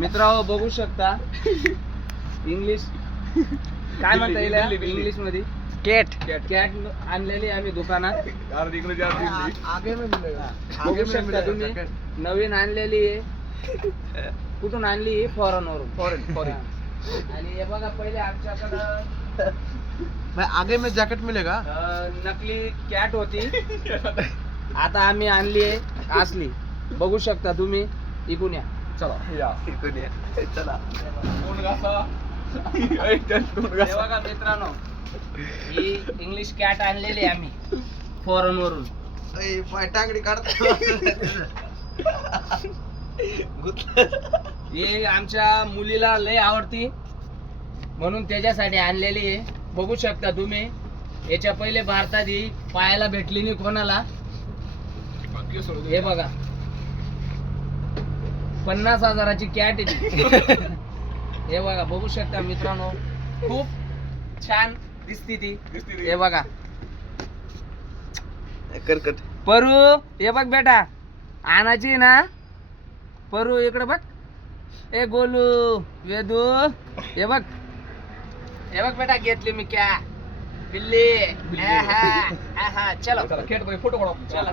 मित्रांनो बघू शकता इंग्लिश काय म्हणता येईल इंग्लिश मध्ये कॅट कॅट आणलेली आम्ही दुकानात बघू शकता तुम्ही नवीन आणलेली आहे कुठून आणली फॉरेन वरून फॉरेन आणि हे बघा पहिले आमच्याकडं भाई आगे में जैकेट मिलेगा नकली कॅट होती आता आम्ही आणली आहे असली बघू शकता तुम्ही इकून या चला चला हे बघा मित्रांनो ही इंग्लिश कॅट आणलेली आहे आम्ही फॉरेन वरून टांगडी काढतो हे आमच्या मुलीला लय आवडती म्हणून त्याच्यासाठी आणलेली आहे बघू शकता तुम्ही याच्या पहिले भारतात ही पायाला भेटली नाही कोणाला हे बघा 50,000ची कॅट आहे हे बघा बघू शकता मित्रांनो खूप छान दिसती ती हे बघा करकट परू हे बघ बेटा आणायची ना परू इकडे बघ ए गोलू वेदू हे बघ बेटा घेतली मी क्या बिल्ली चलो फोटो काढा चला